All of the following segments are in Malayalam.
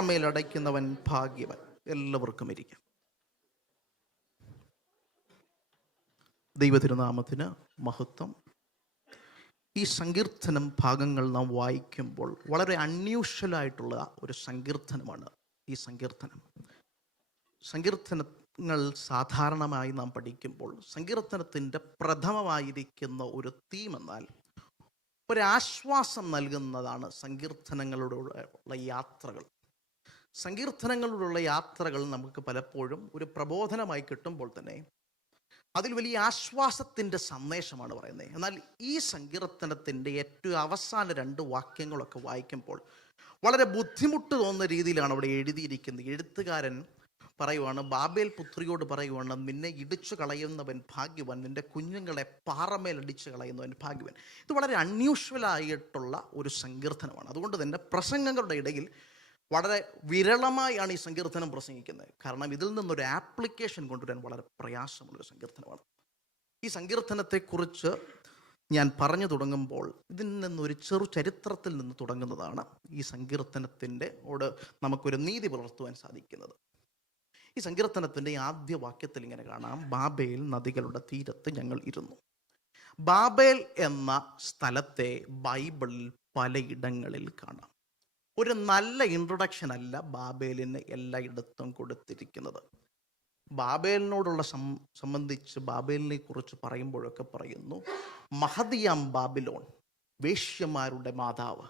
മേലടയ്ക്കുന്നവൻ ഭാഗ്യവൻ. എല്ലാവർക്കും ഇരിക്കാം. ദൈവതിരുനാമത്തിന് മഹത്വം. ഈ സങ്കീർത്തനം ഭാഗങ്ങൾ നാം വായിക്കുമ്പോൾ വളരെ അൺയൂഷ്വലായിട്ടുള്ള ഒരു സങ്കീർത്തനമാണ് ഈ സങ്കീർത്തനം. സങ്കീർത്തനങ്ങൾ സാധാരണമായി നാം പഠിക്കുമ്പോൾ സങ്കീർത്തനത്തിന്റെ പ്രഥമമായിരിക്കുന്ന ഒരു തീം എന്നാൽ ഒരാശ്വാസം നൽകുന്നതാണ് സങ്കീർത്തനങ്ങളുടെ ഉള്ള യാത്രകൾ. സങ്കീർത്തനങ്ങളിലുള്ള യാത്രകൾ നമുക്ക് പലപ്പോഴും ഒരു പ്രബോധനമായി കിട്ടുമ്പോൾ തന്നെ അതിൽ വലിയ ആശ്വാസത്തിന്റെ സന്ദേശമാണ് പറയുന്നത്. എന്നാൽ ഈ സങ്കീർത്തനത്തിന്റെ ഏറ്റവും അവസാന രണ്ട് വാക്യങ്ങളൊക്കെ വായിക്കുമ്പോൾ വളരെ ബുദ്ധിമുട്ട് തോന്നുന്ന രീതിയിലാണ് അവിടെ എഴുതിയിരിക്കുന്നത്. എഴുത്തുകാരൻ പറയുവാണ് ബാബേൽ പുത്രിയോട് പറയുവാണ് നിന്നെ ഇടിച്ചു കളയുന്നവൻ ഭാഗ്യവൻ നിന്റെ കുഞ്ഞുങ്ങളെ പാറമേൽ അടിച്ചു കളയുന്നവൻ ഭാഗ്യവൻ. ഇത് വളരെ അൺയൂഷ്വൽ ആയിട്ടുള്ള ഒരു സങ്കീർത്തനമാണ്. അതുകൊണ്ട് തന്നെ പ്രസംഗങ്ങളുടെ ഇടയിൽ വളരെ വിരളമായാണ് ഈ സങ്കീർത്തനം പ്രസംഗിക്കുന്നത്. കാരണം ഇതിൽ നിന്നൊരു ആപ്ലിക്കേഷൻ കൊണ്ടുവരാൻ വളരെ പ്രയാസമുള്ളൊരു സങ്കീർത്തനമാണ്. ഈ സങ്കീർത്തനത്തെക്കുറിച്ച് ഞാൻ പറഞ്ഞു തുടങ്ങുമ്പോൾ ഇതിൽ നിന്നൊരു ചെറു ചരിത്രത്തിൽ നിന്ന് തുടങ്ങുന്നതാണ് ഈ സങ്കീർത്തനത്തിന്റെ ഓട് നമുക്കൊരു നീതി പുലർത്തുവാൻ സാധിക്കുന്നത്. ഈ സങ്കീർത്തനത്തിന്റെ ആദ്യ വാക്യത്തിൽ ഇങ്ങനെ കാണാം ബാബേൽ നദികളുടെ തീരത്ത് ഞങ്ങൾ ഇരുന്നു. ബാബേൽ എന്ന സ്ഥലത്തെ ബൈബിളിൽ പലയിടങ്ങളിൽ കാണാം. ഒരു നല്ല ഇൻട്രൊഡക്ഷൻ അല്ല ബാബേലിന് എല്ലായിടത്തും കൊടുത്തിരിക്കുന്നത്. ബാബേലിനോടുള്ള സംബന്ധിച്ച് ബാബേലിനെ കുറിച്ച് പറയുമ്പോഴൊക്കെ പറയുന്നു മഹദിയാം ബാബിലോൺ വേശ്യമാരുടെ മാതാവ്.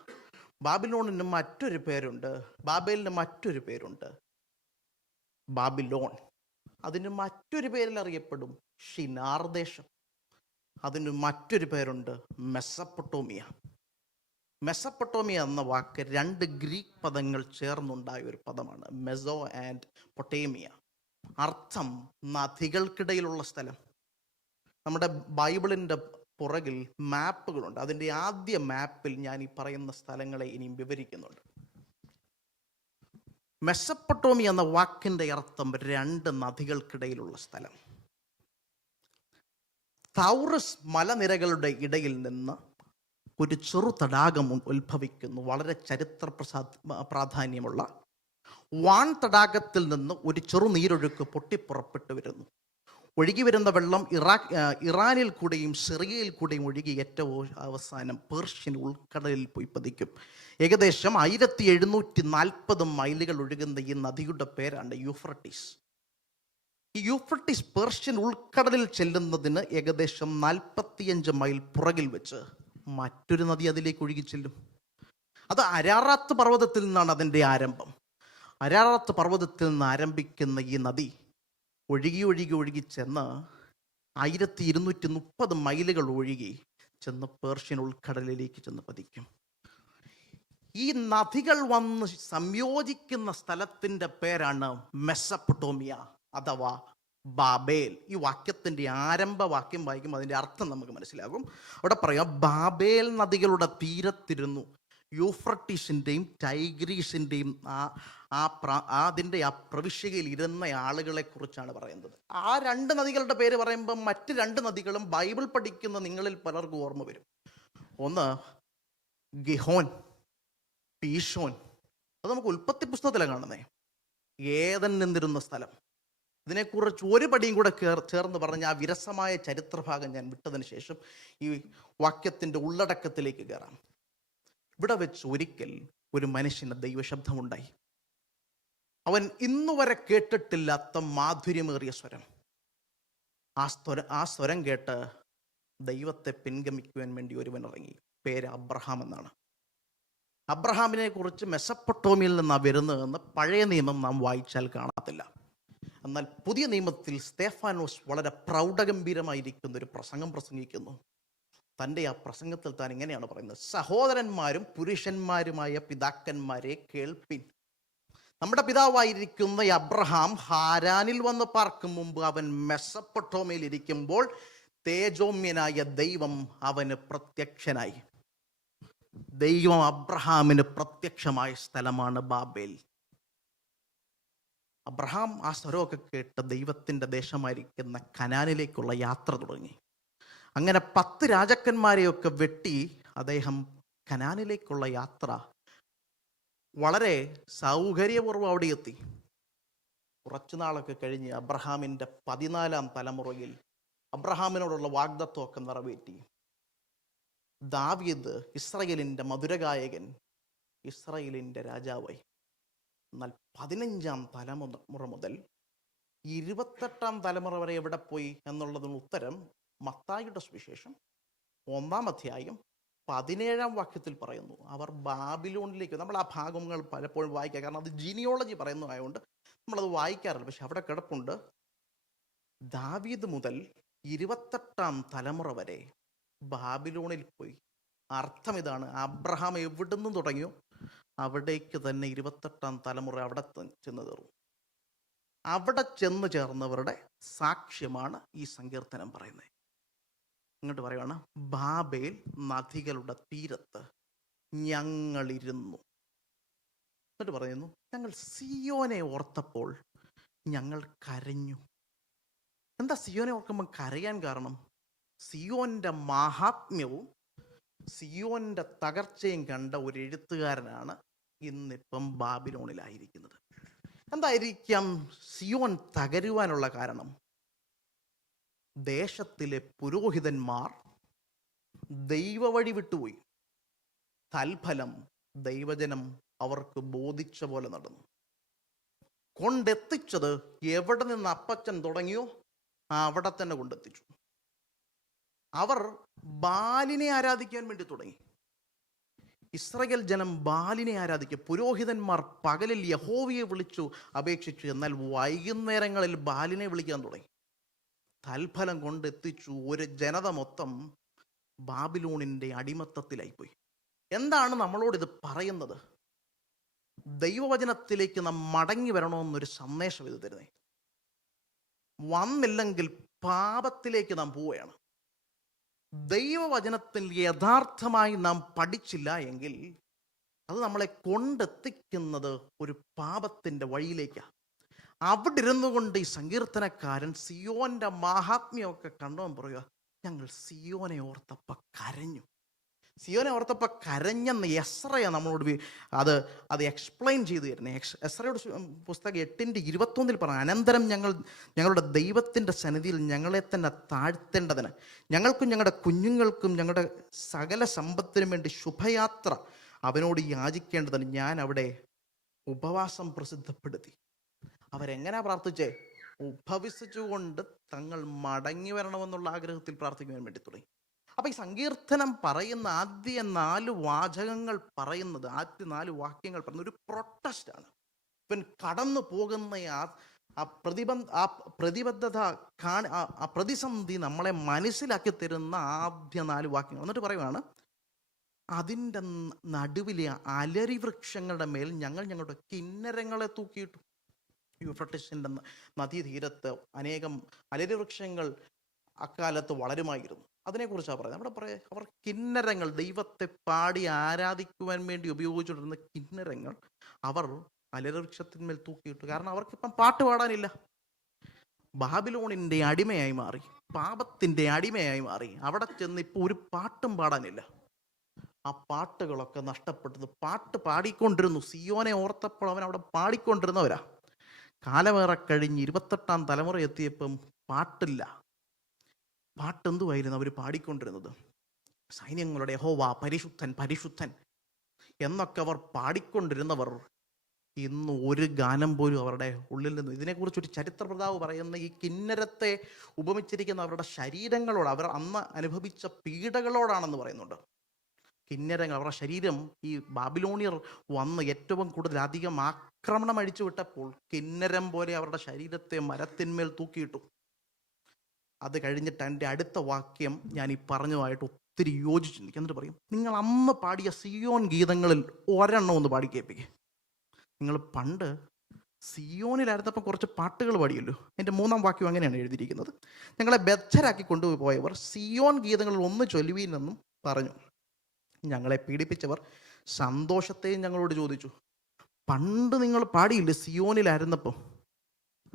ബാബിലോണിന് മറ്റൊരു പേരുണ്ട് ബാബേലിന് മറ്റൊരു പേരുണ്ട്. ബാബിലോൺ. അതിന് മറ്റൊരു പേരിൽ അറിയപ്പെടും ഷിനാർദേശം അതിന് മറ്റൊരു പേരുണ്ട് മെസ്സപ്പൊട്ടോമിയ. മെസ്സപ്പൊട്ടോമിയ എന്ന വാക്ക് രണ്ട് ഗ്രീക്ക് പദങ്ങൾ ചേർന്നുണ്ടായ ഒരു പദമാണ്. Meso and potamia. അർത്ഥം നദികൾക്കിടയിലുള്ള സ്ഥലം. നമ്മുടെ ബൈബിളിന്റെ പുറകിൽ മാപ്പുകളുണ്ട്. അതിന്റെ ആദ്യ മാപ്പിൽ ഞാൻ ഈ പറയുന്ന സ്ഥലങ്ങളെ ഇനിയും വിവരിക്കുന്നുണ്ട്. മെസ്സപ്പൊട്ടോമി എന്ന വാക്കിന്റെ അർത്ഥം രണ്ട് നദികൾക്കിടയിലുള്ള സ്ഥലം. തൗറസ് മലനിരകളുടെ ഇടയിൽ നിന്ന് ഒരു ചെറു തടാകം ഉ- ഉത്ഭവിക്കുന്നു. വളരെ ചരിത്ര പ്രാധാന്യമുള്ള. വാൺ തടാകത്തിൽ നിന്ന് ഒരു ചെറു നീരൊഴുക്ക് പൊട്ടിപ്പുറപ്പെട്ട് വരുന്നു. ഒഴുകി വരുന്ന വെള്ളം ഇറാഖ് ഇറാനിൽ കൂടെയും സിറിയയിൽ കൂടെയും ഒഴുകി ഏറ്റവും അവസാനം പേർഷ്യൻ ഉൾക്കടലിൽ പോയി പതിക്കും. ഏകദേശം ആയിരത്തി എഴുന്നൂറ്റി നാൽപ്പത് മൈലുകൾ ഒഴുകുന്ന ഈ നദിയുടെ പേരാണ് യൂഫ്രട്ടീസ്. ഈ യൂഫ്രട്ടീസ് പേർഷ്യൻ ഉൾക്കടലിൽ ചെല്ലുന്നതിന് ഏകദേശം നാൽപ്പത്തിയഞ്ച് മൈൽ പുറകിൽ വെച്ച് മറ്റൊരു നദി അതിലേക്ക് ഒഴുകി ചെല്ലും. അത് അരാറാത്ത് പർവതത്തിൽ നിന്നാണ് അതിന്റെ ആരംഭം. അരാറാത്ത് പർവതത്തിൽ നിന്ന് ആരംഭിക്കുന്ന ഈ നദി ഒഴുകി ഒഴുകി ഒഴുകി ചെന്ന് ആയിരത്തി ഇരുന്നൂറ്റി മുപ്പത് മൈലുകൾ ഒഴുകി ചെന്ന് പേർഷ്യൻ ഉൾക്കടലിലേക്ക് ചെന്ന് പതിക്കും. ഈ നദികൾ വന്ന് സംയോജിക്കുന്ന സ്ഥലത്തിന്റെ പേരാണ് മെസ്സപ്പൊട്ടോമിയ അഥവാ ബാബേൽ. ഈ വാക്യത്തിന്റെ ആരംഭ വാക്യം വായിക്കുമ്പോൾ അതിന്റെ അർത്ഥം നമുക്ക് മനസ്സിലാകും. അവിടെ പറയാം ബാബേൽ നദികളുടെ തീരത്തിരുന്നു. യൂഫ്രട്ടീസിന്റെയും ടൈഗ്രീസിന്റെയും ആ ആ പ്ര അതിന്റെ ആ പ്രവിശ്യയിൽ ഇരുന്ന ആളുകളെ കുറിച്ചാണ് പറയുന്നത്. ആ രണ്ട് നദികളുടെ പേര് പറയുമ്പോൾ മറ്റ് രണ്ട് നദികളും ബൈബിൾ പഠിക്കുന്ന നിങ്ങളിൽ പലർക്കും ഓർമ്മ വരും. ഒന്ന് ഗിഹോൻ പീഷോൻ അത് നമുക്ക് ഉൽപ്പത്തി പുസ്തകത്തിലാണ് കാണുന്നത്. ഏതൻ നിന്നിരുന്ന സ്ഥലം. ഇതിനെക്കുറിച്ച് ഒരു പടിയും കൂടെ കേർ ചേർന്ന് പറഞ്ഞ ആ വിരസമായ ചരിത്രഭാഗം ഞാൻ വിട്ടതിന് ശേഷം ഈ വാക്യത്തിന്റെ ഉള്ളടക്കത്തിലേക്ക് കയറാം ഇവിടെ വെച്ച് ഒരിക്കൽ ഒരു മനുഷ്യന് ദൈവശബ്ദമുണ്ടായി. അവൻ ഇന്നുവരെ കേട്ടിട്ടില്ലാത്ത മാധുര്യമേറിയ സ്വരം. ആ സ്വര ആ സ്വരം കേട്ട് ദൈവത്തെ പിൻഗമിക്കുവാൻ വേണ്ടി ഒരുവൻ ഇറങ്ങി. പേര് അബ്രഹാം എന്നാണ്. അബ്രഹാമിനെ കുറിച്ച് മെസ്സപ്പൊട്ടോമിയിൽ നിന്നാണ് വരുന്നതെന്ന് പഴയ നിയമം നാം വായിച്ചാൽ കാണത്തില്ല. എന്നാൽ പുതിയ നിയമത്തിൽ സ്തേഫാനോസ് വളരെ പ്രൗഢഗംഭീരമായിരിക്കുന്ന ഒരു പ്രസംഗം പ്രസംഗിക്കുന്നു. തന്റെ ആ പ്രസംഗത്തിൽ താൻ ഇങ്ങനെയാണ് പറയുന്നത്. സഹോദരന്മാരും പുരുഷന്മാരുമായ പിതാക്കന്മാരെ കേൾപ്പിൻ. നമ്മുടെ പിതാവായിരിക്കുന്ന അബ്രഹാം ഹാരാനിൽ വന്ന് പാർക്കും മുമ്പ് അവൻ മെസ്സപ്പൊട്ടോമയിൽ ഇരിക്കുമ്പോൾ തേജോമ്യനായ ദൈവം അവന് പ്രത്യക്ഷനായി. ദൈവം അബ്രഹാമിന് പ്രത്യക്ഷമായ സ്ഥലമാണ് ബാബേൽ. അബ്രഹാം ആ സ്വരമൊക്കെ കേട്ട് ദൈവത്തിന്റെ ദേശമായിരിക്കുന്ന കനാനിലേക്കുള്ള യാത്ര തുടങ്ങി. അങ്ങനെ പത്ത് രാജാക്കന്മാരെയൊക്കെ വെട്ടി അദ്ദേഹം കനാനിലേക്കുള്ള യാത്ര വളരെ സൗകര്യപൂർവം അവിടെ എത്തി. കുറച്ചു നാളൊക്കെ കഴിഞ്ഞ് അബ്രഹാമിന്റെ പതിനാലാം തലമുറയിൽ അബ്രഹാമിനോടുള്ള വാഗ്ദത്വമൊക്കെ നിറവേറ്റി. ദാവീദ് ഇസ്രയേലിന്റെ മധുരഗായകൻ ഇസ്രയേലിന്റെ രാജാവായി. എന്നാൽ പതിനഞ്ചാം തലമുറ മുതൽ ഇരുപത്തെട്ടാം തലമുറ വരെ എവിടെ പോയി എന്നുള്ളതിന് ഉത്തരം മത്തായിയുടെ സുവിശേഷം ഒന്നാം അധ്യായം പതിനേഴാം വാക്യത്തിൽ പറയുന്നു. അവർ ബാബിലോണിലേക്ക് നമ്മൾ ആ ഭാഗങ്ങൾ പലപ്പോഴും വായിക്കുക കാരണം അത് ജീനിയോളജി പറയുന്നതായതുകൊണ്ട് നമ്മളത് വായിക്കാറില്ല. പക്ഷെ അവിടെ കിടപ്പുണ്ട്. ദാവീദ് മുതൽ ഇരുപത്തെട്ടാം തലമുറ വരെ ബാബിലോണിൽ പോയി. അർത്ഥം ഇതാണ്. അബ്രഹാം എവിടുന്ന് തുടങ്ങിയോ അവിടേക്ക് തന്നെ ഇരുപത്തെട്ടാം തലമുറ അവിടെ ചെന്ന് തീർന്നു. അവിടെ ചെന്ന് ചേർന്നവരുടെ സാക്ഷ്യമാണ് ഈ സങ്കീർത്തനം പറയുന്നത്. ഇങ്ങോട്ട് പറയുകയാണ് ബാബേൽ നദികളുടെ തീരത്ത് ഞങ്ങളിരുന്നു. എന്നിട്ട് പറയുന്നു ഞങ്ങൾ സിയോനെ ഓർത്തപ്പോൾ ഞങ്ങൾ കരഞ്ഞു. എന്താ സിയോനെ ഓർക്കുമ്പോൾ കരയാൻ കാരണം? സിയോന്റെ മഹാത്മ്യവും സിയോന്റെ തകർച്ചയും കണ്ട ഒരു എഴുത്തുകാരനാണ് ഇന്നിപ്പം ബാബിലോണിലായിരിക്കുന്നത്. എന്തായിരിക്കാം സിയോൻ തകരുവാനുള്ള കാരണം? ദേശത്തിലെ പുരോഹിതന്മാർ ദൈവവഴി വിട്ടുപോയി. തൽഫലം ദൈവജനം അവർക്ക് ബോധിച്ച പോലെ നടന്നു. കൊണ്ടെത്തിച്ചത് എവിടെ നിന്ന് അപ്പച്ചൻ തുടങ്ങിയോ? അവിടെ തന്നെ കൊണ്ടെത്തിച്ചു. അവർ ബാലിനെ ആരാധിക്കാൻ വേണ്ടി തുടങ്ങി. ഇസ്രയേൽ ജനം ബാലിനെ ആരാധിക്കും. പുരോഹിതന്മാർ പകലിൽ യഹോവയെ വിളിച്ചു അപേക്ഷിച്ചു. എന്നാൽ വൈകുന്നേരങ്ങളിൽ ബാലിനെ വിളിക്കാൻ തുടങ്ങി. തൽഫലം കൊണ്ട് എത്തിച്ചു ഒരു ജനത മൊത്തം ബാബിലോണിന്റെ അടിമത്തത്തിലായിപ്പോയി. എന്താണ് നമ്മളോട് ഇത് പറയുന്നത്? ദൈവവചനത്തിലേക്ക് നാം മടങ്ങി വരണമെന്നൊരു സന്ദേശം ഇത് തരുന്നേ. വന്നില്ലെങ്കിൽ പാപത്തിലേക്ക് നാം പോവുകയാണ്. ദൈവവചനത്തിൽ യഥാർത്ഥമായി നാം പഠിച്ചില്ല എങ്കിൽ അത് നമ്മളെ കൊണ്ടെത്തിക്കുന്നത് ഒരു പാപത്തിന്റെ വഴിയിലേക്കാണ് അവിടെ ഇരുന്നു കൊണ്ട് ഈ സങ്കീർത്തനക്കാരൻ സിയോന്റെ മാഹാത്മ്യമൊക്കെ കണ്ടോന്ന് പറയുക ഞങ്ങൾ സിയോനെ ഓർത്തപ്പ കരഞ്ഞു. സിയോനെ ഓർത്തപ്പോൾ കരഞ്ഞെന്ന് എസ്രയ നമ്മളോട് അത് അത് എക്സ്പ്ലെയിൻ ചെയ്തു തരുന്നത് എക്സ് എസ്രയുടെ പുസ്തകം എട്ടിന്റെ ഇരുപത്തൊന്നിൽ പറഞ്ഞു അനന്തരം ഞങ്ങൾ ഞങ്ങളുടെ ദൈവത്തിന്റെ സന്നിധിയിൽ ഞങ്ങളെ തന്നെ താഴ്ത്തേണ്ടതിന് ഞങ്ങൾക്കും ഞങ്ങളുടെ കുഞ്ഞുങ്ങൾക്കും ഞങ്ങളുടെ സകല സമ്പത്തിനും വേണ്ടി ശുഭയാത്ര അവനോട് യാചിക്കേണ്ടതിന് ഞാൻ അവിടെ ഉപവാസം പ്രസിദ്ധപ്പെടുത്തി. അവരെങ്ങനെ പ്രാർത്ഥിച്ചേ? ഉപവസിച്ചുകൊണ്ട് തങ്ങൾ മടങ്ങി വരണമെന്നുള്ള ആഗ്രഹത്തിൽ പ്രാർത്ഥിക്കുവാൻ വേണ്ടി തുടങ്ങി. അപ്പൊ ഈ സങ്കീർത്തനം പറയുന്ന ആദ്യ നാല് വാചകങ്ങൾ പറയുന്നത് ആദ്യ നാല് വാക്യങ്ങൾ പറയുന്നത് ഒരു പ്രൊട്ടസ്റ്റ് ആണ്. ഇവൻ കടന്നു പോകുന്ന ആ പ്രതിബന്ധ ആ പ്രതിബദ്ധത കാണി ആ- പ്രതിസന്ധി നമ്മളെ മനസ്സിലാക്കി തരുന്ന ആദ്യ നാല് വാക്യങ്ങൾ. എന്നിട്ട് പറയുവാണ് അതിന്റെ നടുവിലെ അലരി വൃക്ഷങ്ങളുടെ മേൽ ഞങ്ങൾ ഞങ്ങളുടെ കിന്നരങ്ങളെ തൂക്കിയിട്ടു. യൂഫ്രട്ടിസിന്റെ നദീതീരത്ത് അനേകം അലരി വൃക്ഷങ്ങൾ അക്കാലത്ത് വളരുമായിരുന്നു. അതിനെക്കുറിച്ചാണ് പറയുന്നത്. നമ്മുടെ പറയാം അവർ കിന്നരങ്ങൾ ദൈവത്തെ പാടി ആരാധിക്കുവാൻ വേണ്ടി ഉപയോഗിച്ചുകൊണ്ടിരുന്ന കിന്നരങ്ങൾ അവർ അലരവൃക്ഷത്തിന്മേൽ തൂക്കിയിട്ടു. കാരണം അവർക്കിപ്പം പാട്ട് പാടാനില്ല. ബാബിലോണിന്റെ അടിമയായി മാറി. പാപത്തിന്റെ അടിമയായി മാറി. അവിടെ ചെന്ന് ഇപ്പോൾ ഒരു പാട്ടും പാടാനില്ല. ആ പാട്ടുകളൊക്കെ നഷ്ടപ്പെട്ടത് പാട്ട് പാടിക്കൊണ്ടിരുന്നു. സിയോനെ ഓർത്തപ്പോൾ അവൻ അവിടെ പാടിക്കൊണ്ടിരുന്നവരാ. കാലമേറെ കഴിഞ്ഞ് ഇരുപത്തെട്ടാം തലമുറ എത്തിയപ്പം പാട്ടില്ല. പാട്ടെന്തുമായിരുന്നു അവർ പാടിക്കൊണ്ടിരുന്നത്? സൈന്യങ്ങളുടെ ഹോവ പരിശുദ്ധൻ പരിശുദ്ധൻ എന്നൊക്കെ അവർ പാടിക്കൊണ്ടിരുന്നവർ ഇന്ന് ഒരു ഗാനം പോലും അവരുടെ ഉള്ളിൽ നിന്ന് ഇതിനെക്കുറിച്ച് ഒരു ചരിത്രപ്രതാവ് പറയുന്ന ഈ കിന്നരത്തെ ഉപമിച്ചിരിക്കുന്ന അവരുടെ ശരീരങ്ങളോട് അവർ അന്ന് അനുഭവിച്ച പീഡകളോടാണെന്ന് പറയുന്നുണ്ട്. കിന്നരങ്ങൾ അവരുടെ ശരീരം ഈ ബാബിലോണിയർ വന്ന് ഏറ്റവും കൂടുതൽ അധികം ആക്രമണം അഴിച്ചു വിട്ടപ്പോൾ കിന്നരം പോലെ അവരുടെ ശരീരത്തെ മരത്തിന്മേൽ തൂക്കിയിട്ടു. അത് കഴിഞ്ഞിട്ട് എന്റെ അടുത്ത വാക്യം ഞാൻ ഈ പറഞ്ഞതുമായിട്ട് ഒത്തിരി യോജിച്ചു നിൽക്കും. എന്നിട്ട് പറയും നിങ്ങൾ അമ്മ പാടിയ സിയോൻ ഗീതങ്ങളിൽ ഒരെണ്ണം ഒന്ന് പാടി കേൾപ്പിക്കുക നിങ്ങൾ പണ്ട് സിയോനിലായിരുന്നപ്പോൾ കുറച്ച് പാട്ടുകൾ പാടിയല്ലോ. എന്റെ മൂന്നാം വാക്യം അങ്ങനെയാണ് എഴുതിയിരിക്കുന്നത്. ഞങ്ങളെ ബദ്ധരാക്കി കൊണ്ടുപോയവർ സിയോൻ ഗീതങ്ങളിൽ ഒന്ന് ചൊല്ലുവീനെന്നും പറഞ്ഞു. ഞങ്ങളെ പീഡിപ്പിച്ചവർ സന്തോഷത്തെയും ഞങ്ങളോട് ചോദിച്ചു. പണ്ട് നിങ്ങൾ പാടിയില്ലേ സിയോനിലായിരുന്നപ്പോൾ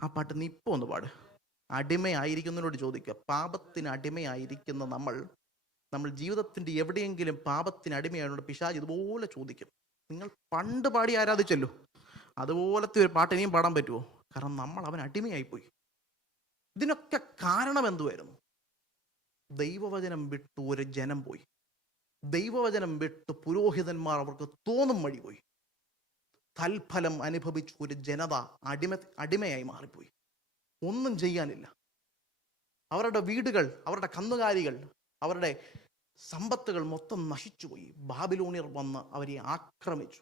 ആ പാട്ട് നീ ഇപ്പോൾ ഒന്ന് പാട്. അടിമയായിരിക്കുന്നതിനോട് ചോദിക്കുക. പാപത്തിന് അടിമയായിരിക്കുന്ന നമ്മൾ നമ്മൾ ജീവിതത്തിന്റെ എവിടെയെങ്കിലും പാപത്തിന് അടിമയായതുകൊണ്ട് പിശാജ് ഇതുപോലെ ചോദിക്കും. നിങ്ങൾ പണ്ട് പാടി ആരാധിച്ചല്ലോ? അതുപോലത്തെ ഒരു പാട്ട് ഇനിയും പാടാൻ പറ്റുമോ? കാരണം നമ്മൾ അവൻ അടിമയായിപ്പോയി. ഇതിനൊക്കെ കാരണം എന്തുവായിരുന്നു? ദൈവവചനം വിട്ടു ഒരു ജനം പോയി. ദൈവവചനം വിട്ട് പുരോഹിതന്മാർ അവർക്ക് തോന്നും വഴി പോയി. തൽഫലം അനുഭവിച്ചു ഒരു ജനത അടിമ അടിമയായി മാറിപ്പോയി. ഒന്നും ചെയ്യാനില്ല. അവരുടെ വീടുകൾ അവരുടെ കന്നുകാലികൾ അവരുടെ സമ്പത്തുകൾ മൊത്തം നശിച്ചുപോയി. ബാബിലോണിയർ വന്ന് അവരെ ആക്രമിച്ചു.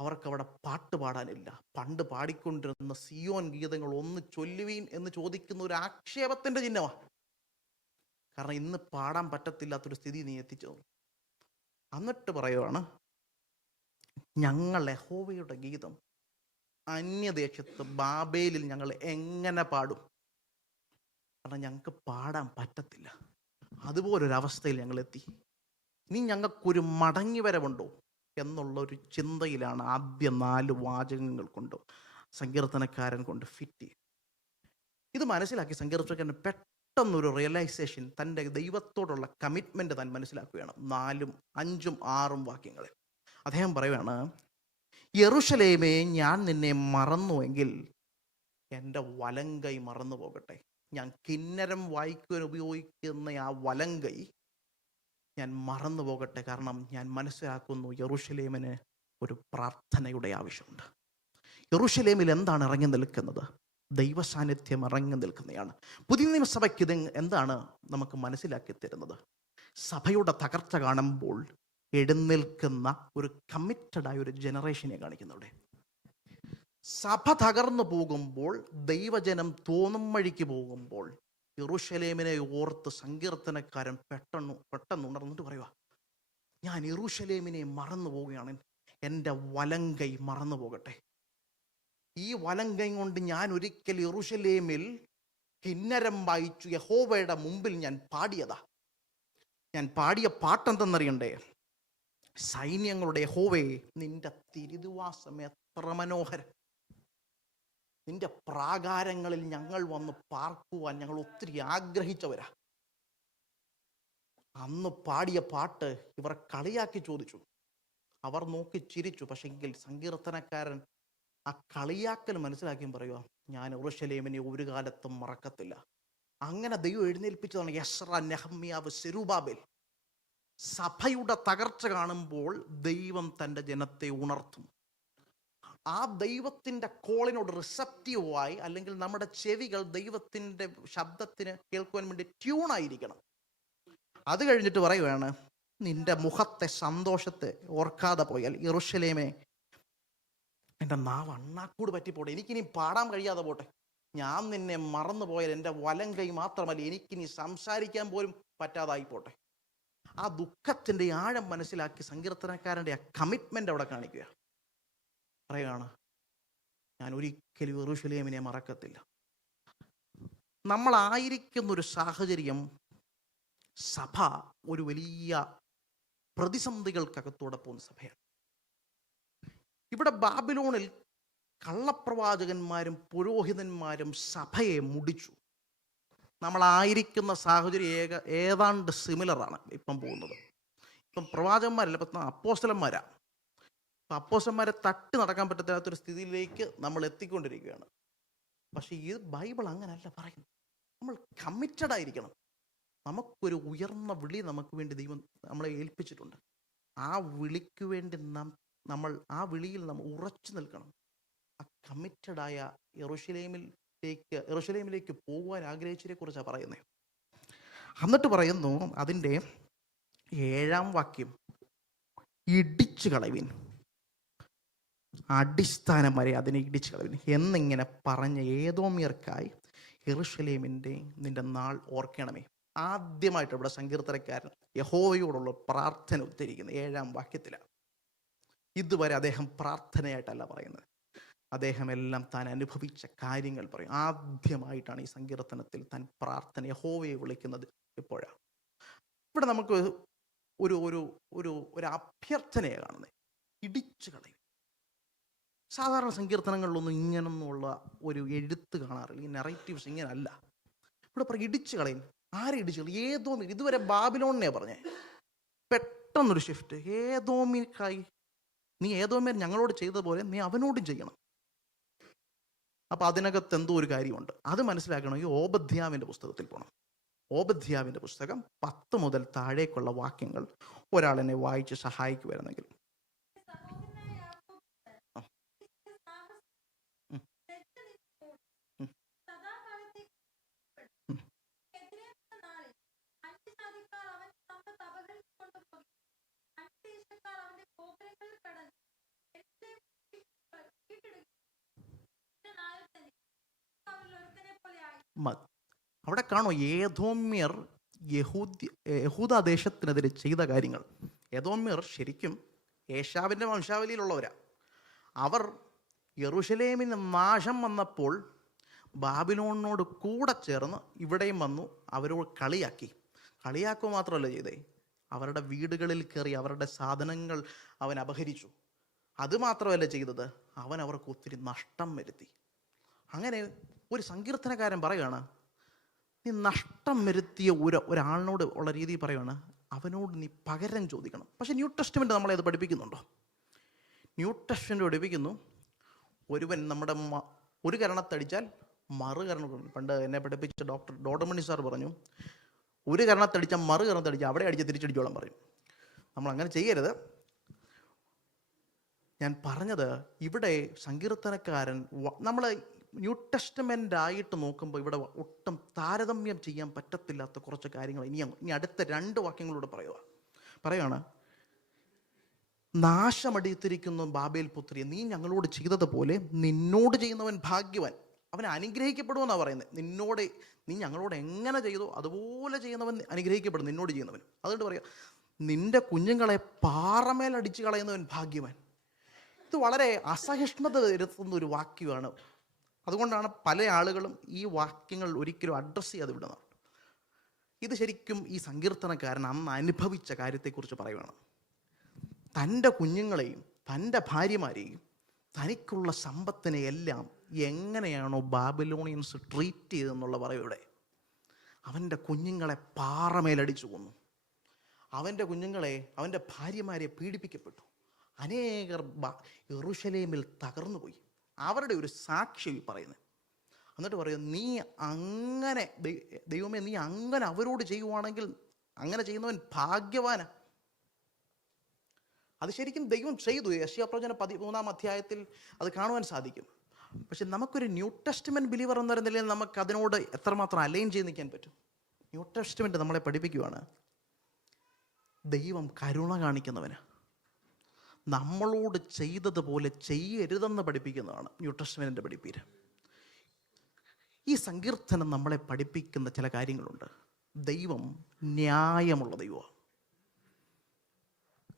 അവർക്ക് അവിടെ പാട്ട് പാടാനില്ല. പണ്ട് പാടിക്കൊണ്ടിരുന്ന സിയോൻ ഗീതങ്ങൾ ഒന്ന് ചൊല്ലുവീൻ എന്ന് ചോദിക്കുന്ന ഒരു ആക്ഷേപത്തിന്റെ ചിഹ്നമാണ് കാരണം ഇന്ന് പാടാൻ പറ്റത്തില്ലാത്തൊരു സ്ഥിതി നീ എത്തിച്ചു എന്നിട്ട് പറയുവാണ് ഞങ്ങൾ യഹോവയുടെ ഗീതം അന്യദേശത്ത് ബാബേലിൽ ഞങ്ങൾ എങ്ങനെ പാടും? കാരണം ഞങ്ങൾക്ക് പാടാൻ പറ്റത്തില്ല. അതുപോലൊരവസ്ഥയിൽ ഞങ്ങൾ എത്തി. ഇനി ഞങ്ങൾക്കൊരു മടങ്ങി വരവുണ്ടോ എന്നുള്ള ഒരു ചിന്തയിലാണ് ആദ്യ നാല് വാചകങ്ങൾ കൊണ്ട് സങ്കീർത്തനക്കാരൻ കൊണ്ട് ഫിറ്റ് ഇത് മനസ്സിലാക്കി സങ്കീർത്തനക്കാരൻ പെട്ടെന്നൊരു റിയലൈസേഷൻ തന്റെ ദൈവത്തോടുള്ള കമ്മിറ്റ്മെന്റ് താൻ മനസ്സിലാക്കുകയാണ് നാലും അഞ്ചും ആറും വാക്യങ്ങളിൽ. അദ്ദേഹം പറയുകയാണ് യെറുഷലേമേ ഞാൻ നിന്നെ മറന്നുവെങ്കിൽ എന്റെ വലങ്കൈ മറന്നു പോകട്ടെ ഞാൻ കിന്നരം വായിക്കുവാൻ ഉപയോഗിക്കുന്ന ആ വലങ്കൈ ഞാൻ മറന്നു പോകട്ടെ കാരണം ഞാൻ മനസ്സിലാക്കുന്നു യെറുഷലേമിന് ഒരു പ്രാർത്ഥനയുടെ ആവശ്യമുണ്ട്. യെറുഷലേമിൽ എന്താണ് ഇറങ്ങി നിൽക്കുന്നത്? ദൈവസാന്നിധ്യം ഇറങ്ങി നിൽക്കുന്നതാണ്. പുതിയ നിയമസഭയ്ക്ക് ഇത് എന്താണ് നമുക്ക് മനസ്സിലാക്കി തരുന്നത്? സഭയുടെ തകർച്ച കാണുമ്പോൾ എഴുന്നേൽക്കുന്ന ഒരു കമ്മിറ്റഡ് ആയ ഒരു ജനറേഷനെ കാണിക്കുന്നു അവിടെ സഭ തകർന്നു പോകുമ്പോൾ ദൈവജനം തോന്നും വഴിക്ക് പോകുമ്പോൾ ഇറുഷലേമിനെ ഓർത്ത് സങ്കീർത്തനക്കാരൻ പെട്ടെന്ന് പെട്ടെന്ന് ഉണർന്നിട്ട് പറയുക ഞാൻ ഇറുഷലേമിനെ മറന്നു പോവുകയാണ്. എന്റെ വലങ്കൈ മറന്നു പോകട്ടെ. ഈ വലങ്കൈ കൊണ്ട് ഞാൻ ഒരിക്കൽ ഇറുഷലേമിൽ കിന്നരം വായിച്ചു യഹോവയുടെ മുമ്പിൽ ഞാൻ പാടിയതാ. ഞാൻ പാടിയ പാട്ടെന്തെന്നറിയണ്ടേ? സൈന്യങ്ങളുടെ ഹോവേ നിന്റെ തിരുതുവാസം എത്ര മനോഹരം. നിന്റെ പ്രാകാരങ്ങളിൽ ഞങ്ങൾ വന്ന് പാർക്കുവാൻ ഞങ്ങൾ ഒത്തിരി ആഗ്രഹിച്ചവരാ. അന്ന് പാടിയ പാട്ട് ഇവർ കളിയാക്കി ചോദിച്ചു. അവർ നോക്കി ചിരിച്ചു പക്ഷെങ്കിൽ സങ്കീർത്തനക്കാരൻ ആ കളിയാക്കൽ മനസ്സിലാക്കിയും പറയുക ഞാൻ ഉറുഷലേമിനെ ഒരു കാലത്തും മറക്കത്തില്ല. അങ്ങനെ ദൈവം എഴുന്നേൽപ്പിച്ചതാണ് യസ്ര നെഹമ്യാവ് സെരുബാബേൽ സഭയുടെ തകർച്ച കാണുമ്പോൾ ദൈവം തന്റെ ജനത്തെ ഉണർത്തും. ആ ദൈവത്തിന്റെ കോളിനോട് റിസപ്റ്റീവായി അല്ലെങ്കിൽ നമ്മുടെ ചെവികൾ ദൈവത്തിന്റെ ശബ്ദത്തിന് കേൾക്കുവാൻ വേണ്ടി ട്യൂണായിരിക്കണം അത് കഴിഞ്ഞിട്ട് പറയുകയാണ് നിന്റെ മുഖത്തെ സന്തോഷത്തെ ഓർക്കാതെ പോയാൽ ഇറുഷലേമേ എന്റെ നാവ് അണ്ണാക്കൂട് പറ്റിപ്പോട്ടെ. എനിക്കിനി പാടാൻ കഴിയാതെ പോട്ടെ. ഞാൻ നിന്നെ മറന്നു പോയാൽ എന്റെ വലം കൈ മാത്രമല്ല എനിക്കിനി സംസാരിക്കാൻ പോലും പറ്റാതായി പോട്ടെ ആ ദുഃഖത്തിന്റെ ആഴം മനസ്സിലാക്കി സങ്കീർത്തനക്കാരന്റെ ആ കമ്മിറ്റ്മെന്റ് അവിടെ കാണിക്കുക. പറയുകയാണ് ഞാൻ ഒരിക്കലും ഇറുഷലേമിനെ മറക്കത്തില്ല. നമ്മളായിരിക്കുന്ന ഒരു സാഹചര്യം സഭ ഒരു വലിയ പ്രതിസന്ധികൾക്കകത്തൂടെ പോകുന്ന സഭയാണ്. ഇവിടെ ബാബിലോണിൽ കള്ളപ്രവാചകന്മാരും പുരോഹിതന്മാരും സഭയെ മുടിച്ചു. നമ്മളായിരിക്കുന്ന സാഹചര്യം ഏക ഏതാണ്ട് സിമിലറാണ് ഇപ്പം പോകുന്നത്. ഇപ്പം പ്രവാചകന്മാരല്ല ഇപ്പം അപ്പോസ്റ്റലന്മാരാ അപ്പം അപ്പോസ്റ്റന്മാരെ തട്ടി നടക്കാൻ പറ്റത്തില്ലാത്തൊരു സ്ഥിതിയിലേക്ക് നമ്മൾ എത്തിക്കൊണ്ടിരിക്കുകയാണ്. പക്ഷേ ഇത് ബൈബിൾ അങ്ങനല്ല പറയുന്നത്. നമ്മൾ കമ്മിറ്റഡ് ആയിരിക്കണം. നമുക്കൊരു ഉയർന്ന വിളി നമുക്ക് വേണ്ടി ദൈവം നമ്മളെ ഏൽപ്പിച്ചിട്ടുണ്ട്. ആ വിളിക്ക് വേണ്ടി നാം നമ്മൾ ആ വിളിയിൽ നമ്മൾ ഉറച്ചു നിൽക്കണം. ആ കമ്മിറ്റഡായ യെറുഷലേമിലേക്ക് എറുഷലേമിലേക്ക് പോകുവാൻ ആഗ്രഹിച്ചതിനെ കുറിച്ചാണ് പറയുന്നത് എന്നിട്ട് പറയുന്നു അതിന്റെ ഏഴാം വാക്യം ഇടിച്ചു കളവിൻ അടിസ്ഥാനം വരെ അതിനെ ഇടിച്ചു കളവിൻ. എന്നിങ്ങനെ പറഞ്ഞ ഏതോമിയർക്കായി എറുഷലേമിന്റെ നിന്റെ നാൾ ഓർക്കണമേ. ആദ്യമായിട്ട് ഇവിടെ സങ്കീർത്തനക്കാരൻ യഹോവയോടുള്ള പ്രാർത്ഥന ഉദ്ധരിക്കുന്നത് ഏഴാം വാക്യത്തിലാണ്. ഇതുവരെ അദ്ദേഹം പ്രാർത്ഥനയായിട്ടല്ല പറയുന്നത്. അദ്ദേഹം എല്ലാം താൻ അനുഭവിച്ച കാര്യങ്ങൾ പറയും. ആദ്യമായിട്ടാണ് ഈ സങ്കീർത്തനത്തിൽ താൻ പ്രാർത്ഥന യഹോവയെ വിളിക്കുന്നത് ഇപ്പോഴാണ്. ഇവിടെ നമുക്ക് ഒരു ഒരു ഒരു ഒരു അഭ്യർത്ഥനയെ കാണുന്നത് ഇടിച്ചു കളയും. സാധാരണ സങ്കീർത്തനങ്ങളിലൊന്നും ഇങ്ങനൊന്നുമുള്ള ഒരു എഴുത്ത് കാണാറില്ല. ഈ നെറേറ്റീവ്സ് ഇങ്ങനല്ല. ഇവിടെ പറയും ഇടിച്ചു കളയും. ആരെ ഇടിച്ചു കളയും? ഏതോമി ഇതുവരെ ബാബിലോണിനെ പറഞ്ഞേ. പെട്ടെന്നൊരു ഷിഫ്റ്റ് ഏതോമിക്കായി നീ ഏതോമേൽ ഞങ്ങളോട് ചെയ്തതുപോലെ നീ അവനോടും ചെയ്യണം. അപ്പം അതിനകത്ത് എന്തോ ഒരു കാര്യമുണ്ട്. അത് മനസ്സിലാക്കണമെങ്കിൽ ഓബദ്ധ്യാവിന്റെ പുസ്തകത്തിൽ പോകണം ഓബദ്ധ്യാവിന്റെ പുസ്തകം പത്ത് മുതൽ താഴേക്കുള്ള വാക്യങ്ങൾ ഒരാളെന്നെ വായിച്ച് സഹായിക്കുമായിരുന്നെങ്കിൽ പോലെ ആയി മ- അവിടെ കാണോ ഏതോമ്യർ യഹൂദി യഹൂദ ദേശത്തിനെതിരെ ചെയ്ത കാര്യങ്ങൾ. ഏതോമ്യർ ശരിക്കും ഏഷാവിന്റെ വംശാവലിയിലുള്ളവരാ. അവർ യെറുഷലേമിന് നാശം വന്നപ്പോൾ ബാബിലോണിനോട് കൂടെ ചേർന്ന് ഇവിടെയും വന്നു അവരോട് കളിയാക്കി. കളിയാക്കുക മാത്രമല്ല ചെയ്തേ. അവരുടെ വീടുകളിൽ കയറി അവരുടെ സാധനങ്ങൾ അവൻ അപഹരിച്ചു. അത് മാത്രമല്ല ചെയ്തത്. അവൻ അവർക്ക് ഒത്തിരി നഷ്ടം വരുത്തി. അങ്ങനെ ഒരു സങ്കീർത്തനക്കാരൻ പറയുകയാണ് നീ നഷ്ടം വരുത്തിയ ഒരു ഒരാളിനോട് ഉള്ള രീതിയിൽ പറയുകയാണ് അവനോട് നീ പകരം ചോദിക്കണം. പക്ഷേ ന്യൂ ടെസ്റ്റ്മെന്റ് നമ്മളെ അത് പഠിപ്പിക്കുന്നുണ്ടോ? ന്യൂ ടെസ്റ്റ്മെന്റ് പഠിപ്പിക്കുന്നു ഒരുവൻ നമ്മുടെ ഒരു കരണത്തടിച്ചാൽ മറു കരണം പണ്ട് എന്നെ പഠിപ്പിച്ച ഡോക്ടർ ഡോഡമണി സാർ പറഞ്ഞു ഒരു കരണത്തടിച്ചാൽ മറു കരണത്തടിച്ചാൽ അവിടെ അടിച്ച് തിരിച്ചടിച്ചോളം പറയും. നമ്മൾ അങ്ങനെ ചെയ്യരുത്. ഞാൻ പറഞ്ഞത് ഇവിടെ സങ്കീർത്തനക്കാരൻ നമ്മൾ ന്യൂ ടെസ്റ്റമെന്റ് ആയിട്ട് നോക്കുമ്പോൾ ഇവിടെ ഒട്ടും താരതമ്യം ചെയ്യാൻ പറ്റത്തില്ലാത്ത കുറച്ച് കാര്യങ്ങൾ ഇനി ഇനി അടുത്ത രണ്ട് വാക്യങ്ങളോട് പറയുക. പറയുകയാണ് നാശമടിയത്തിരിക്കുന്ന ബാബേൽ പുത്രിയെ നീ ഞങ്ങളോട് ചെയ്തതുപോലെ നിന്നോട് ചെയ്യുന്നവൻ ഭാഗ്യവാൻ. അവൻ അനുഗ്രഹിക്കപ്പെടുമെന്നാണ് പറയുന്നത് നിന്നോട് നീ ഞങ്ങളോട് എങ്ങനെ ചെയ്തോ അതുപോലെ ചെയ്യുന്നവൻ അനുഗ്രഹിക്കപ്പെടും നിന്നോട് ചെയ്യുന്നവൻ. അതുകൊണ്ട് പറയാം നിന്റെ കുഞ്ഞുങ്ങളെ പാറമേൽ കളയുന്നവൻ ഭാഗ്യവാൻ. ഇത് വളരെ അസഹിഷ്ണുത വരുത്തുന്ന ഒരു വാക്യമാണ്. അതുകൊണ്ടാണ് പല ആളുകളും ഈ വാക്യങ്ങൾ ഒരിക്കലും അഡ്രസ്സ് ചെയ്യാതെ വിടുന്നത്. ഇത് ശരിക്കും ഈ സങ്കീർത്തനക്കാരൻ അന്ന് അനുഭവിച്ച കാര്യത്തെക്കുറിച്ച് പറയുകയാണ് തന്റെ കുഞ്ഞുങ്ങളെയും തന്റെ ഭാര്യമാരെയും തനിക്കുള്ള സമ്പത്തിനെ എല്ലാം എങ്ങനെയാണോ ബാബിലോണിയൻസ് ട്രീറ്റ് ചെയ്തെന്നുള്ള പറയുടെ അവന്റെ കുഞ്ഞുങ്ങളെ പാറമേലടിച്ചു കൊന്നു. അവന്റെ കുഞ്ഞുങ്ങളെ അവന്റെ ഭാര്യമാരെ പീഡിപ്പിക്കപ്പെട്ടു. അനേകർ എറുഷലേമിൽ തകർന്നുപോയി. അവരുടെ ഒരു സാക്ഷി പറയുന്നത്. എന്നിട്ട് പറയും നീ അങ്ങനെ ദൈവമേ നീ അങ്ങനെ അവരോട് ചെയ്യുവാണെങ്കിൽ അങ്ങനെ ചെയ്യുന്നവൻ ഭാഗ്യവാന. അത് ശരിക്കും ദൈവം ചെയ്തു. യശ്യാപ്രവചന പതിമൂന്നാം അധ്യായത്തിൽ അത് കാണുവാൻ സാധിക്കും. പക്ഷെ നമുക്കൊരു ന്യൂ ടെസ്റ്റ്മെന്റ് ബിലീവർ എന്ന നിലയിൽ നമുക്ക് അതിനോട് എത്രമാത്രം അലൈൻ ചെയ്ത് നിൽക്കാൻ പറ്റും? ന്യൂ ടെസ്റ്റ്മെന്റ് നമ്മളെ പഠിപ്പിക്കുവാണ്. ദൈവം കരുണ കാണിക്കുന്നവന്. നമ്മളോട് ചെയ്തതുപോലെ ചെയ്യരുതെന്ന് പഠിപ്പിക്കുന്നതാണ് ന്യൂ ടെസ്റ്റ്മെന്റിന്റെ പഠിപ്പീര്. ഈ സങ്കീർത്തനം നമ്മളെ പഠിപ്പിക്കുന്ന ചില കാര്യങ്ങളുണ്ട്. ദൈവം ന്യായമുള്ള ദൈവമാണ്.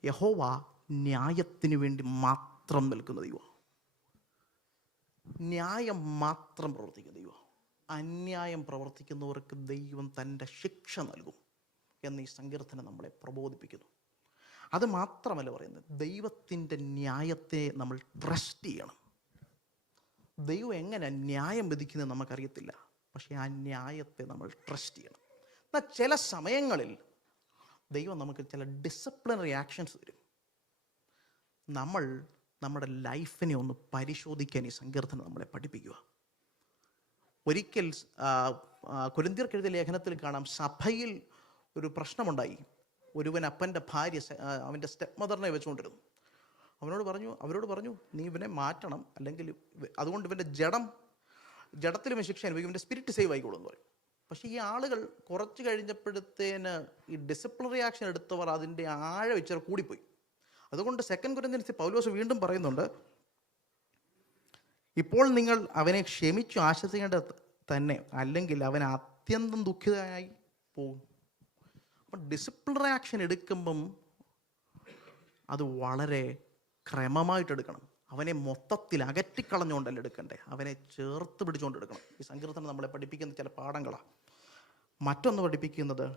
യഹോവ ന്യായത്തിന് വേണ്ടി മാത്രം നിൽക്കുന്ന ദൈവമാണ്. ന്യായം മാത്രം പ്രവർത്തിക്കുന്ന ദൈവമാണ്. അന്യായം പ്രവർത്തിക്കുന്നവർക്ക് ദൈവം തന്റെ ശിക്ഷ നൽകും എന്ന് ഈ സങ്കീർത്തനം നമ്മളെ പ്രബോധിപ്പിക്കുന്നു. അത് മാത്രമല്ല പറയുന്നത് ദൈവത്തിന്റെ ന്യായത്തെ നമ്മൾ ട്രസ്റ്റ് ചെയ്യണം. ദൈവം എങ്ങനെ ന്യായം വിധിക്കുന്നത് നമുക്കറിയത്തില്ല. പക്ഷേ ആ ന്യായത്തെ നമ്മൾ ട്രസ്റ്റ് ചെയ്യണം. എന്നാൽ ചില സമയങ്ങളിൽ ദൈവം നമുക്ക് ചില ഡിസിപ്ലിനറി ആക്ഷൻസ് തരും. നമ്മൾ നമ്മുടെ ലൈഫിനെ ഒന്ന് പരിശോധിക്കാൻ ഈ സങ്കീർത്തനം നമ്മളെ പഠിപ്പിക്കുക. ഒരിക്കൽ ആ, ലേഖനത്തിൽ കാണാം സഭയിൽ ഒരു പ്രശ്നമുണ്ടായി. ഒരുവൻ അപ്പന്റെ ഭാര്യ അവന്റെ സ്റ്റെപ്പ് മദറിനെ വെച്ചുകൊണ്ടിരുന്നു. അവനോട് പറഞ്ഞു അവരോട് പറഞ്ഞു നീ ഇവനെ മാറ്റണം അല്ലെങ്കിൽ അതുകൊണ്ട് ഇവന്റെ ജഡം ജഡത്തിലും ശിക്ഷ അനുഭവിക്കും ഇവന്റെ സ്പിരിറ്റ് സേവ് ആയിക്കോളും എന്ന് പറയും. പക്ഷേ ഈ ആളുകൾ കുറച്ച് കഴിഞ്ഞപ്പോഴത്തേന് ഈ ഡിസിപ്ലിനറി ആക്ഷൻ എടുത്തവർ അതിന്റെ ആഴം ഇച്ചിരി കൂടിപ്പോയി. അതുകൊണ്ട് സെക്കൻഡ് കുരന്തിൻസ് പൗലോസ് വീണ്ടും പറയുന്നുണ്ട് ഇപ്പോൾ നിങ്ങൾ അവനെ ക്ഷമിച്ചു ആശ്വസിക്കേണ്ടത് തന്നെ അല്ലെങ്കിൽ അവൻ അത്യന്തം ദുഃഖിതനായി പോകും. അപ്പം ഡിസിപ്ലിനറി ആക്ഷൻ എടുക്കുമ്പം അത് വളരെ ക്രമമായിട്ട് എടുക്കണം. അവനെ മൊത്തത്തിൽ അകറ്റിക്കളഞ്ഞുകൊണ്ടല്ല എടുക്കണ്ടേ. അവനെ ചേർത്ത് പിടിച്ചുകൊണ്ട് എടുക്കണം. ഈ സങ്കീർത്തനം നമ്മളെ പഠിപ്പിക്കുന്ന ചില പാഠങ്ങളാണ് മറ്റൊന്ന് പഠിപ്പിക്കുന്നത്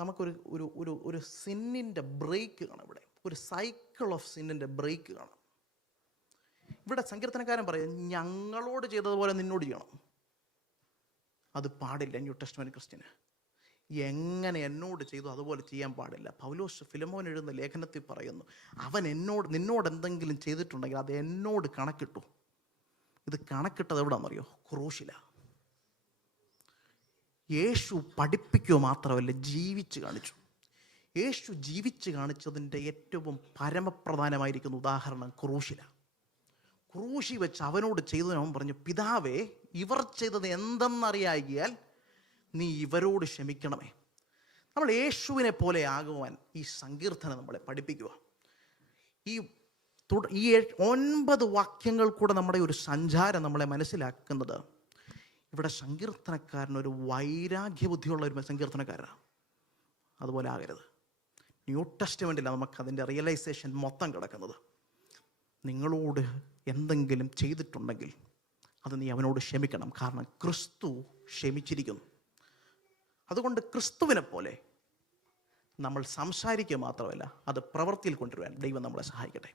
നമുക്കൊരു ഒരു ഒരു ഒരു സിന്നിന്റെ ബ്രേക്ക് കാണാം ഇവിടെ. ഒരു സൈക്കിൾ ഓഫ് സിന്നിന്റെ ബ്രേക്ക് കാണാം. ഇവിടെ സങ്കീർത്തനക്കാരൻ പറയും ഞങ്ങളോട് ചെയ്തതുപോലെ നിന്നോട് ചെയ്യണം. അത് പാടില്ല ന്യൂ ടെസ്റ്റ്മെന്റ് ക്രിസ്ത്യന് എങ്ങനെ എന്നോട് ചെയ്തു അതുപോലെ ചെയ്യാൻ പാടില്ല. പൗലോസ് ഫിലമോൻ എഴുതുന്ന ലേഖനത്തിൽ പറയുന്നു അവൻ എന്നോട് നിന്നോട് എന്തെങ്കിലും ചെയ്തിട്ടുണ്ടെങ്കിൽ അത് എന്നോട് കണക്കിട്ടു. ഇത് കണക്കിട്ടത് എവിടാണെന്നറിയോ ക്രൂശില. യേശു പഠിപ്പിക്കുക മാത്രമല്ല ജീവിച്ച് കാണിച്ചു. യേശു ജീവിച്ച് കാണിച്ചതിന്റെ ഏറ്റവും പരമപ്രധാനമായിരിക്കുന്ന ഉദാഹരണം ക്രൂശില. ക്രൂശി വെച്ച് അവനോട് ചെയ്തതിന് അവൻ പറഞ്ഞു പിതാവേ ഇവർ ചെയ്തത് എന്തെന്നറിയാകിയാൽ നീ ഇവരോട് ക്ഷമിക്കണമേ. നമ്മൾ യേശുവിനെ പോലെ ആകുവാൻ ഈ സങ്കീർത്തനം നമ്മളെ പഠിപ്പിക്കുക. ഈ ഈ ഒൻപത് വാക്യങ്ങൾ കൂടെ നമ്മുടെ ഒരു സഞ്ചാരം നമ്മളെ മനസ്സിലാക്കുന്നത്. ഇവിടെ സങ്കീർത്തനക്കാരൻ ഒരു വൈരാഗ്യ ബുദ്ധിയുള്ള ഒരു സങ്കീർത്തനക്കാരനാണ്. അതുപോലെ ആകരുത്. ന്യൂ ടെസ്റ്റ്മെന്റിലാണ് നമുക്ക് അതിന്റെ റിയലൈസേഷൻ മൊത്തം കിടക്കുന്നത്. നിങ്ങളോട് എന്തെങ്കിലും ചെയ്തിട്ടുണ്ടെങ്കിൽ അത് നീ അവനോട് ക്ഷമിക്കണം. കാരണം ക്രിസ്തു ക്ഷമിച്ചിരിക്കുന്നു. അതുകൊണ്ട് ക്രിസ്തുവിനെ പോലെ നമ്മൾ സംസാരിക്കുക മാത്രമല്ല അത് പ്രവൃത്തിയിൽ കൊണ്ടുവരാൻ ദൈവം നമ്മളെ സഹായിക്കട്ടെ.